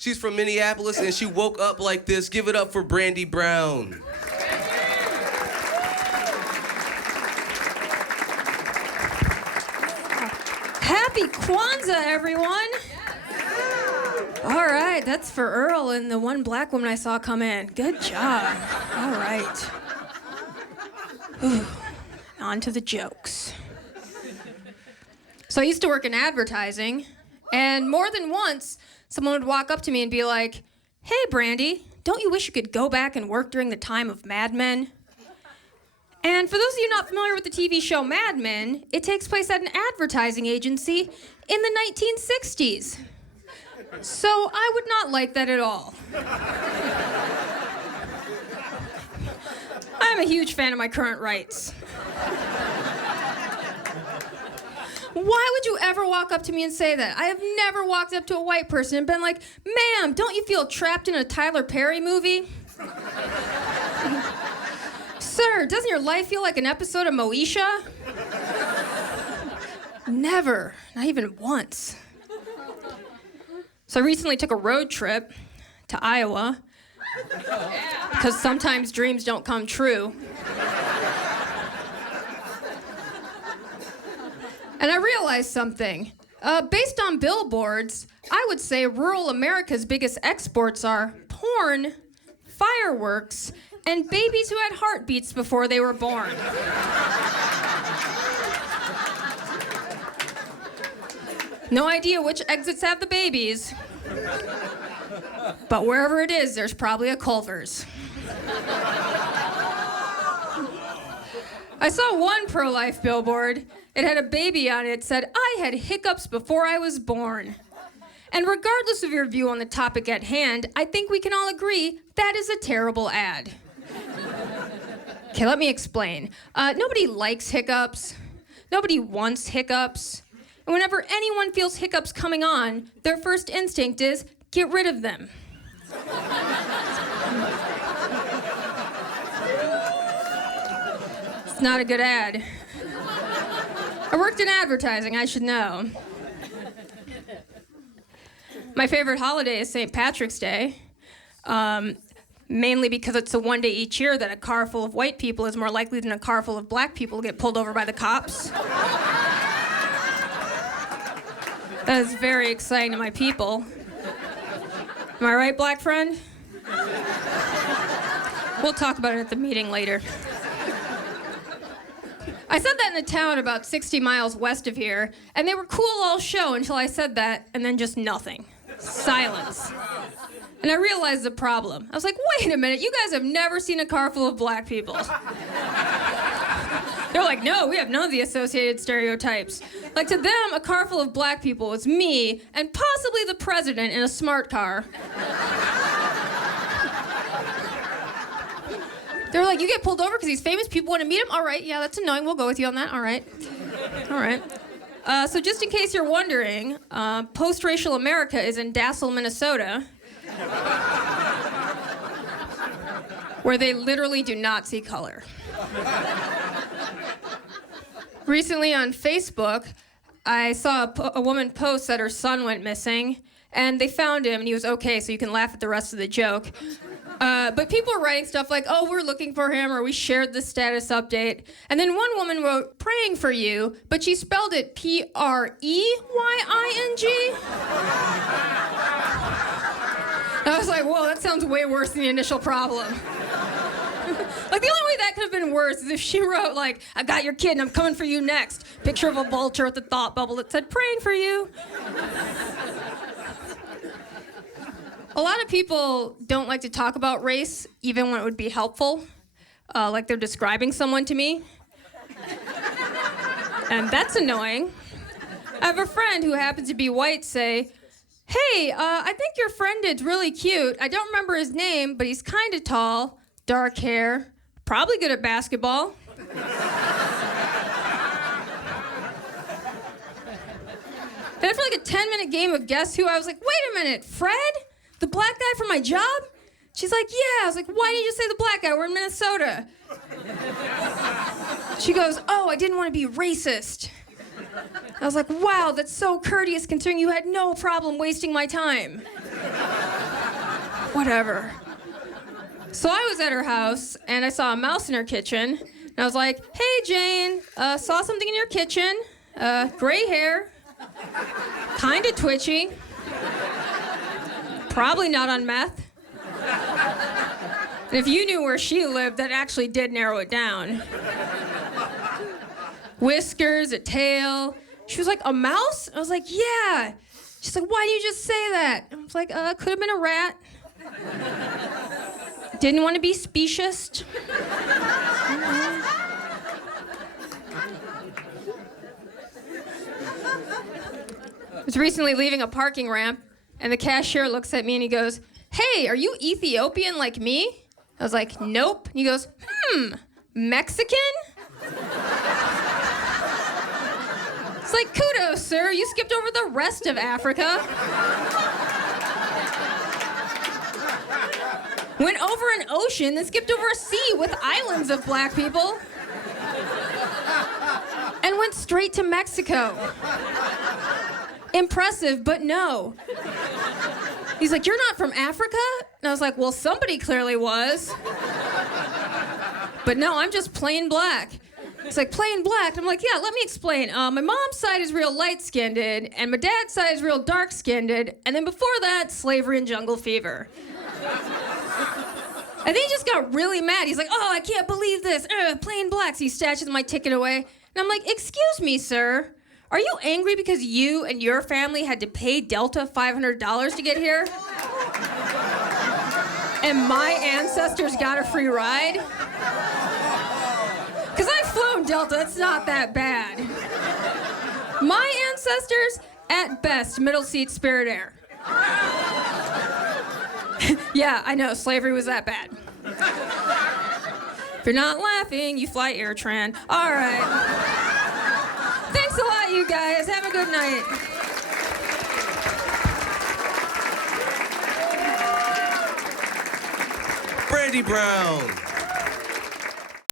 She's from Minneapolis, and she woke up like this. Give it up for Brandi Brown. Happy Kwanzaa, everyone. All right, that's for Earl and the one black woman I saw come in. Good job. All right. Whew. On to the jokes. So I used to work in advertising, and more than once, someone would walk up to me and be like, "Hey, Brandi, don't you wish you could go back and work during the time of Mad Men?" And for those of you not familiar with the TV show Mad Men, it takes place at an advertising agency in the 1960s. So I would not like that at all. I'm a huge fan of my current rights. Why would you ever walk up to me and say that? I have never walked up to a white person and been like, "Ma'am, don't you feel trapped in a Tyler Perry movie?" "Sir, doesn't your life feel like an episode of Moesha?" Never, not even once. So I recently took a road trip to Iowa because sometimes dreams don't come true. And I realized something. Based on billboards, I would say rural America's biggest exports are porn, fireworks, and babies who had heartbeats before they were born. No idea which exits have the babies, but wherever it is, there's probably a Culver's. I saw one pro-life billboard. It had a baby on it. It said, "I had hiccups before I was born." And regardless of your view on the topic at hand, I think we can all agree that is a terrible ad. Okay, let me explain. Nobody likes hiccups. Nobody wants hiccups. And whenever anyone feels hiccups coming on, their first instinct is, get rid of them. It's not a good ad. I worked in advertising, I should know. My favorite holiday is St. Patrick's Day, mainly because it's the one day each year that a car full of white people is more likely than a car full of black people to get pulled over by the cops. That is very exciting to my people. Am I right, black friend? We'll talk about it at the meeting later. I said that in a town about 60 miles west of here, and they were cool all show until I said that, and then just nothing. Silence. And I realized the problem. I was like, wait a minute, you guys have never seen a car full of black people. They're like, no, we have none of the associated stereotypes. Like, to them, a car full of black people was me and possibly the president in a smart car. They were like, you get pulled over because he's famous, people want to meet him? All right, yeah, that's annoying, we'll go with you on that, all right. All right. So just in case you're wondering, post-racial America is in Dassel, Minnesota, where they literally do not see color. Recently on Facebook, I saw a woman post that her son went missing, and they found him, and he was okay, so you can laugh at the rest of the joke. But people were writing stuff like, oh, we're looking for him, or we shared the status update. And then one woman wrote, praying for you, but she spelled it Preying. I was like, whoa, that sounds way worse than the initial problem. Like, the only way that could have been worse is if she wrote, like, I got your kid and I'm coming for you next. Picture of a vulture with a thought bubble that said, praying for you. A lot of people don't like to talk about race, even when it would be helpful, like they're describing someone to me. And that's annoying. I have a friend who happens to be white say, hey, I think your friend is really cute. I don't remember his name, but he's kind of tall, dark hair, probably good at basketball. Then after like a 10-minute game of Guess Who, I was like, wait a minute, Fred? The black guy from my job? She's like, yeah. I was like, why didn't you say the black guy? We're in Minnesota. She goes, oh, I didn't want to be racist. I was like, wow, that's so courteous considering you had no problem wasting my time. Whatever. So I was at her house, and I saw a mouse in her kitchen, and I was like, hey, Jane, saw something in your kitchen, gray hair, kind of twitchy, probably not on meth. And if you knew where she lived, that actually did narrow it down. Whiskers, a tail. She was like, a mouse? I was like, yeah. She's like, why didn't you just say that? I was like, could have been a rat. Didn't want to be specious. I was recently leaving a parking ramp, and the cashier looks at me and he goes, hey, are you Ethiopian like me? I was like, nope. And he goes, Mexican? It's like, kudos, sir. You skipped over the rest of Africa. Went over an ocean, then skipped over a sea with islands of black people. And went straight to Mexico. Impressive, but no. He's like, you're not from Africa? And I was like, well, somebody clearly was. But no, I'm just plain black. It's like, plain black? I'm like, yeah, let me explain. My mom's side is real light-skinned, and my dad's side is real dark-skinned, and then before that, slavery and jungle fever. And then he just got really mad. He's like, oh, I can't believe this. Plain black. So he snatches my ticket away. And I'm like, excuse me, sir. Are you angry because you and your family had to pay Delta $500 to get here? And my ancestors got a free ride? Because I've flown Delta, it's not that bad. My ancestors, at best, middle seat Spirit Air. Yeah, I know, slavery was that bad. If you're not laughing, you fly AirTran. All right. Thanks a lot, you guys. Have a good night. Brandi Brown.